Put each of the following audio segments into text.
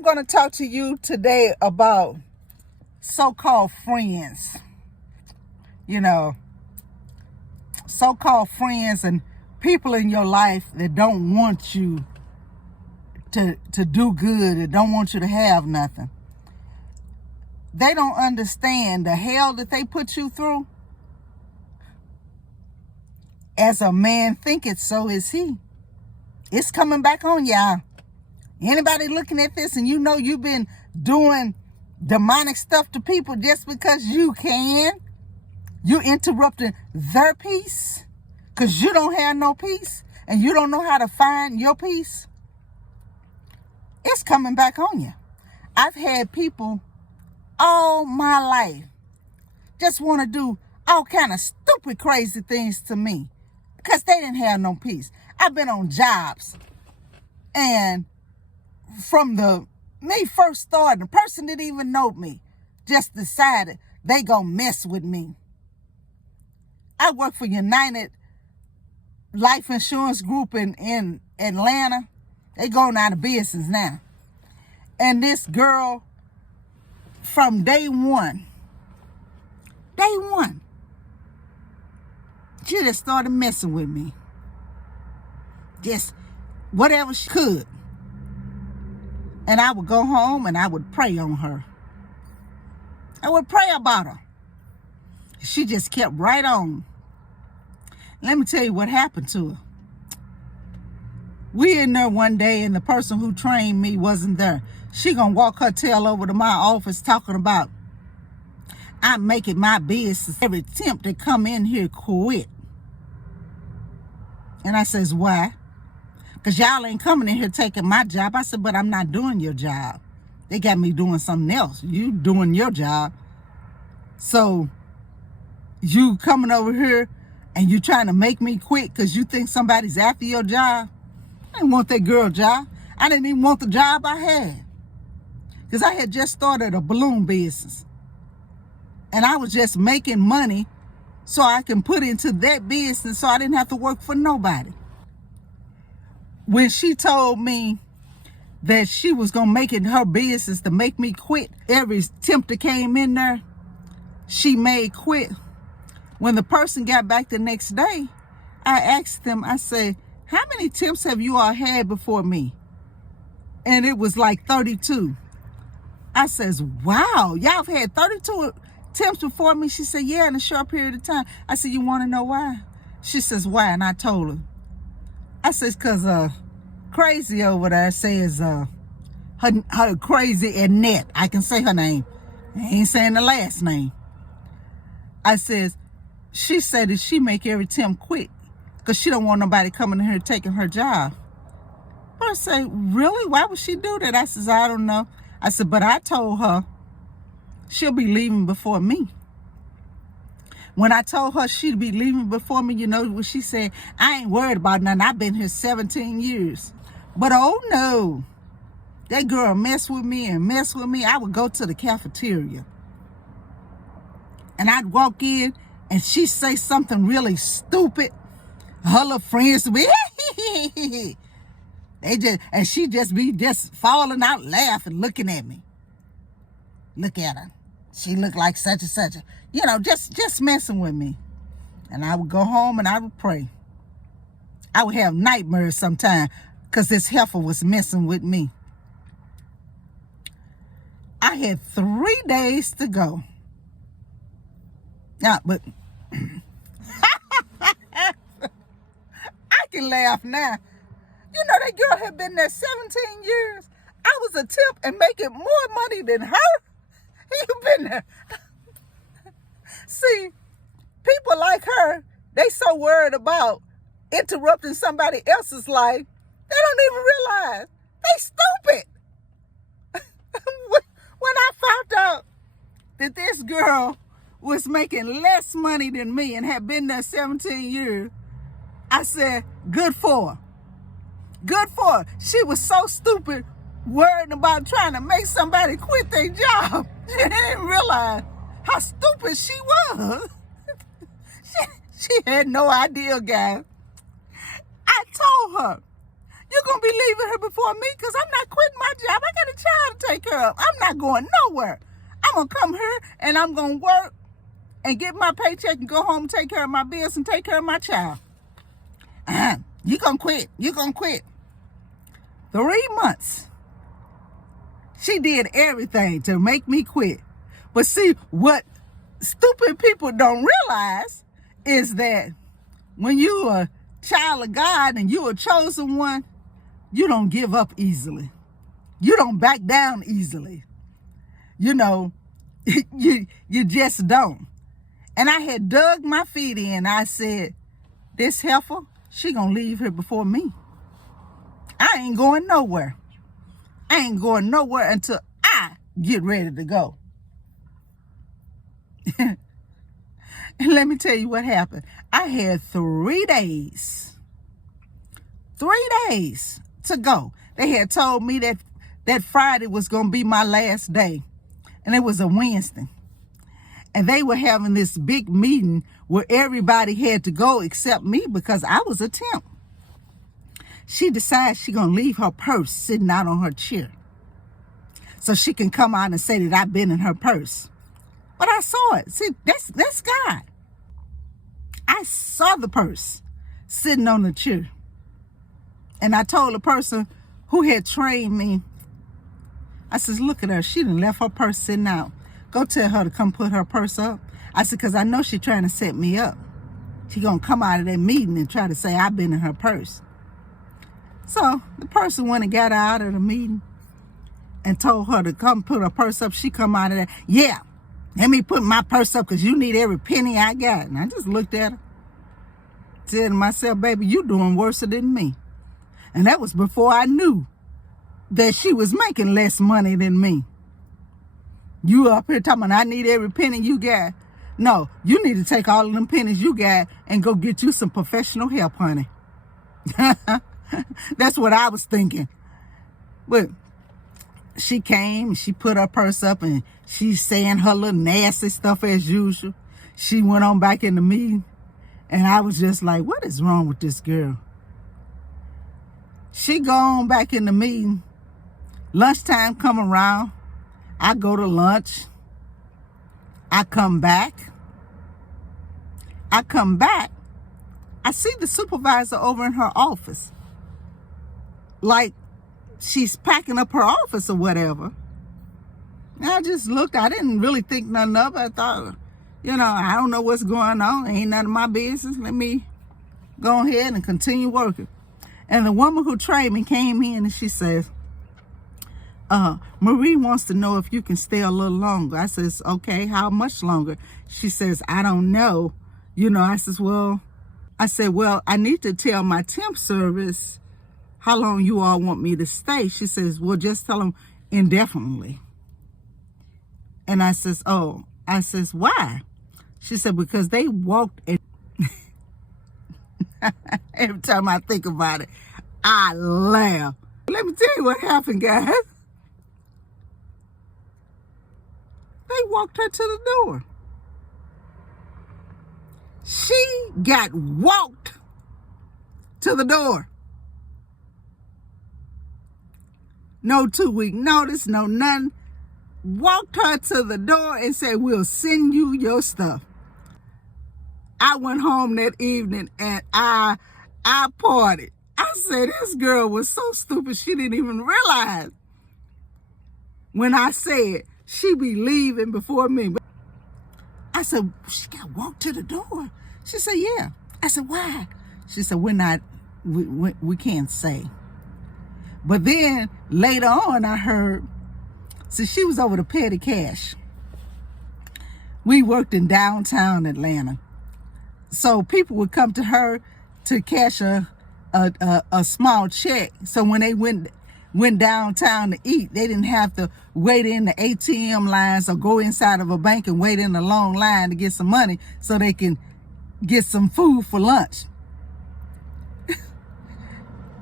I'm going to talk to you today about so-called friends. You know, so-called friends and people in your life that don't want you to do good and don't want you to have nothing. They don't understand the hell that they put you through. As a man thinketh, so is he. It's coming back on y'all. Anybody looking at this and you know you've been doing demonic stuff to people just because you can, you interrupting their peace because you don't have no peace and you don't know how to find your peace. It's coming back on you. I've had people all my life just want to do all kind of stupid, crazy things to me because they didn't have no peace. I've been on jobs, and from me first starting, the person didn't even know me, just decided they gonna mess with me. I work for United Life Insurance Group in Atlanta. They going out of business now. And this girl, from day one, she just started messing with me. Just whatever she could. And I would go home and I would pray on her. I would pray about her. She just kept right on. Let me tell you what happened to her. We in there one day and the person who trained me wasn't there. She gonna walk her tail over to my office talking about, I'm making my business every temp to come in here quit. And I says, why? Because y'all ain't coming in here taking my job. I said, but I'm not doing your job. They got me doing something else. You doing your job. So you coming over here and you trying to make me quit because you think somebody's after your job? I didn't want that girl job. I didn't even want the job I had. Because I had just started a balloon business. And I was just making money so I can put into that business so I didn't have to work for nobody. When she told me that she was going to make it her business to make me quit, every temp that came in there, she made quit. When the person got back the next day, I asked them, I said, how many temps have you all had before me? And it was like 32. I says, wow, y'all have had 32 temps before me? She said, yeah, in a short period of time. I said, you want to know why? She says, why? And I told her. I says, because Crazy over there says her Crazy Annette. I can say her name. I ain't saying the last name. I says, she said that she make every temp quit because she don't want nobody coming in here taking her job. But I say, really? Why would she do that? I says, I don't know. I said, but I told her she'll be leaving before me. When I told her she'd be leaving before me, you know what she said? I ain't worried about nothing. I've been here 17 years. But oh no, that girl messed with me and messed with me. I would go to the cafeteria and I'd walk in and she'd say something really stupid. Her little friends would be, she'd just be falling out laughing, looking at me. Look at her. She looked like such and such. You know, just messing with me. And I would go home and I would pray. I would have nightmares sometimes because this heifer was messing with me. I had 3 days to go. Now, but I can laugh now. You know, that girl had been there 17 years. I was a tip and making more money than her. You've been there. See, people like her, they so worried about interrupting somebody else's life, they don't even realize they stupid. When I found out that this girl was making less money than me and had been there 17 years, I said, good for her. Good for her. She was so stupid, worrying about trying to make somebody quit their job. She didn't realize how stupid she was. she had no idea, guys. I told her, You're going to be leaving her before me because I'm not quitting my job. I got a child to take care of. I'm not going nowhere. I'm going to come here and I'm going to work and get my paycheck and go home and take care of my bills and take care of my child. You're going to quit. You're going to quit. 3 months. She did everything to make me quit. But see, what stupid people don't realize is that when you're a child of God and you're a chosen one, you don't give up easily. You don't back down easily. You know, you just don't. And I had dug my feet in. I said, this heifer, she gonna leave here before me. I ain't going nowhere. I ain't going nowhere until I get ready to go. And let me tell you what happened. I had 3 days. 3 days to go. They had told me that Friday was going to be my last day. And it was a Wednesday. And they were having this big meeting where everybody had to go except me because I was a temp. She decides she's going to leave her purse sitting out on her chair so she can come out and say that I've been in her purse. But I saw it. See, that's God. I saw the purse sitting on the chair. And I told the person who had trained me, I says, look at her. She done left her purse sitting out. Go tell her to come put her purse up. I said, because I know she's trying to set me up. She going to come out of that meeting and try to say I've been in her purse. So the person went and got her out of the meeting and told her to come put her purse up. She come out of there. Yeah, let me put my purse up because you need every penny I got. And I just looked at her. Said to myself, baby, you doing worse than me. And that was before I knew that she was making less money than me. You up here talking about I need every penny you got. No, you need to take all of them pennies you got and go get you some professional help, honey. That's what I was thinking. But she came, she put her purse up and she's saying her little nasty stuff as usual. She went on back in the meeting and I was just like, what is wrong with this girl? She gone back in the meeting. Lunchtime come around. I go to lunch. I come back. I see the supervisor over in her office. Like she's packing up her office or whatever. And I just looked. I didn't really think nothing of it. I thought, I don't know what's going on. Ain't none of my business. Let me go ahead and continue working. And the woman who trained me came in and she says, Marie wants to know if you can stay a little longer. I says, okay, how much longer? She says, I don't know. I said, well, I need to tell my temp service how long you all want me to stay. She says, well, just tell them indefinitely. And I says, why? She said, because they walked in. Every time I think about it, I laugh. Let me tell you what happened, guys. They walked her to the door. She got walked to the door. No 2-week notice, no nothing. Walked her to the door and said, we'll send you your stuff. I went home that evening and I partied. I said, this girl was so stupid she didn't even realize when I said she be leaving before me. I said, she got walked to the door. She said, yeah. I said, why? She said, we can't say. But then later on I heard, so she was over to petty cash. We worked in downtown Atlanta. So people would come to her to cash a small check. So when they went downtown to eat, they didn't have to wait in the ATM lines or go inside of a bank and wait in a long line to get some money so they can get some food for lunch.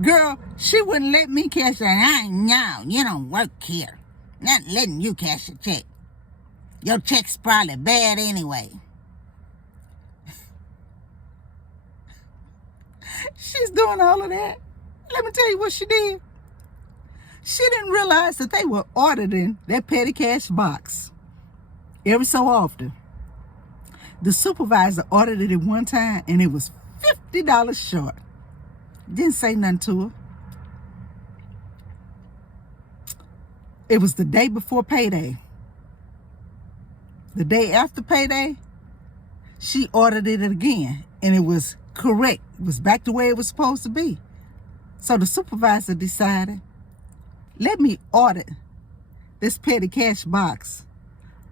Girl, she wouldn't let me cash it. No, you don't work here. Not letting you cash a check. Your check's probably bad anyway. She's doing all of that. Let me tell you what she did. She didn't realize that they were auditing that petty cash box every so often. The supervisor audited it one time and it was $50 short. Didn't say nothing to her. It was the day before payday. The day after payday, she audited it again and it was correct. It was back the way it was supposed to be. So the supervisor decided, let me audit this petty cash box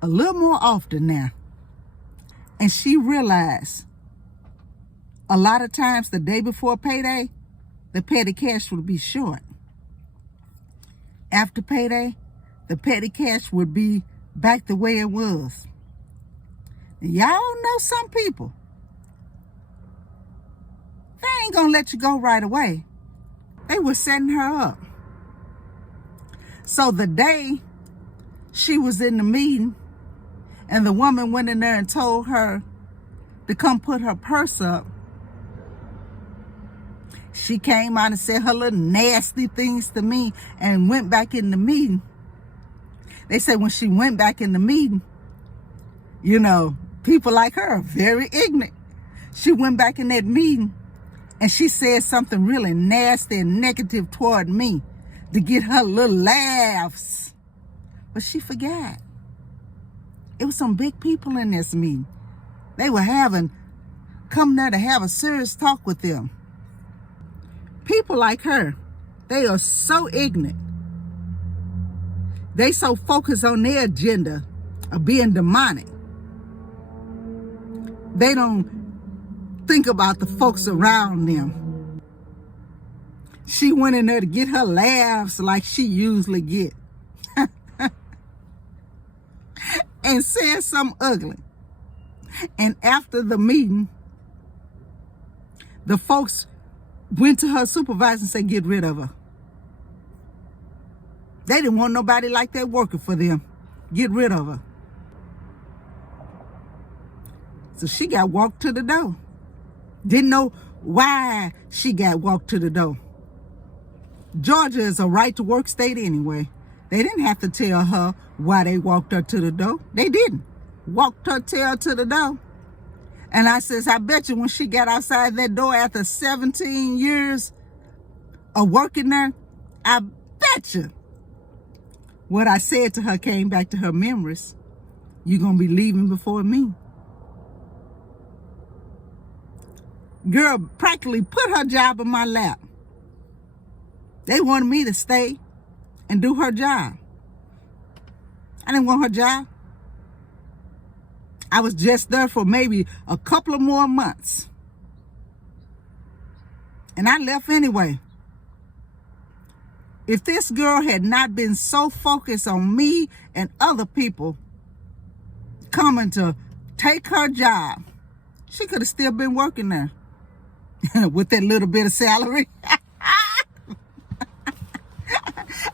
a little more often now. And she realized a lot of times the day before payday, the petty cash would be short. After payday, the petty cash would be back the way it was. And y'all know some people, they ain't gonna let you go right away. They were setting her up. So the day she was in the meeting and the woman went in there and told her to come put her purse up, she came out and said her little nasty things to me and went back in the meeting. They said when she went back in the meeting, you know, people like her are very ignorant. She went back in that meeting and she said something really nasty and negative toward me to get her little laughs. But she forgot. It was some big people in this meeting. They were come there to have a serious talk with them. People like her, they are so ignorant. They so focused on their agenda of being demonic. They don't think about the folks around them. She went in there to get her laughs like she usually get. And said something ugly. And after the meeting, the folks went to her supervisor and said, get rid of her. They didn't want nobody like that working for them. Get rid of her. So she got walked to the door. Didn't know why she got walked to the door. Georgia is a right-to-work state anyway. They didn't have to tell her why they walked her to the door. They didn't. Walked her tail to the door. And I says, I bet you when she got outside that door after 17 years of working there, I bet you what I said to her came back to her memories. You're going to be leaving before me. Girl practically put her job in my lap. They wanted me to stay and do her job. I didn't want her job. I was just there for maybe a couple of more months. And I left anyway. If this girl had not been so focused on me and other people coming to take her job, she could have still been working there with that little bit of salary.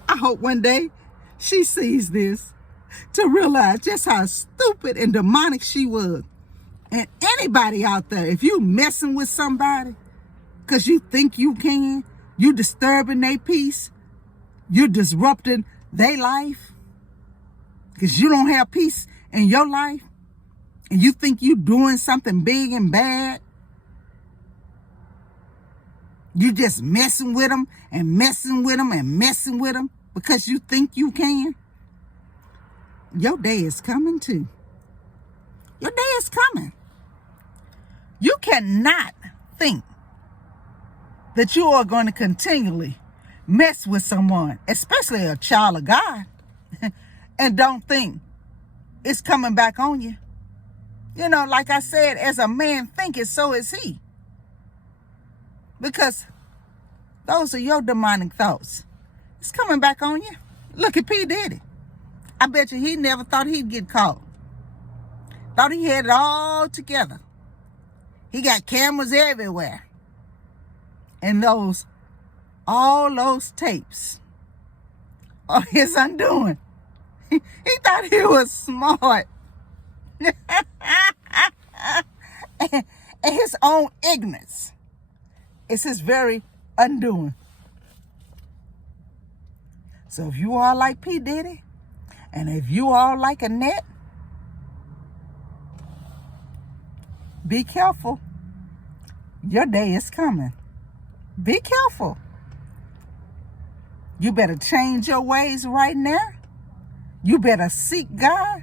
I hope one day she sees this to realize just how stupid and demonic she was. And anybody out there, if you messing with somebody because you think you can, you disturbing their peace, you're disrupting their life because you don't have peace in your life and you think you're doing something big and bad, you just messing with them and messing with them and messing with them because you think you can. Your day is coming too. Your day is coming. You cannot think that you are going to continually mess with someone, especially a child of God, and don't think it's coming back on you. You know, like I said, as a man thinketh, so is he. Because those are your demonic thoughts. It's coming back on you. Look at P. Diddy. I bet you he never thought he'd get caught. Thought he had it all together. He got cameras everywhere. And all those tapes are his undoing. He thought he was smart. And his own ignorance is his very undoing. So if you all like P. Diddy, and if you all like Annette, be careful. Your day is coming. Be careful. You better change your ways right now. You better seek God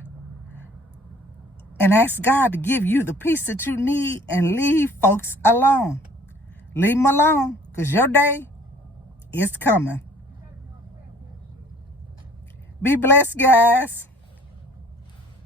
and ask God to give you the peace that you need and leave folks alone. Leave them alone, because your day is coming. Be blessed, guys.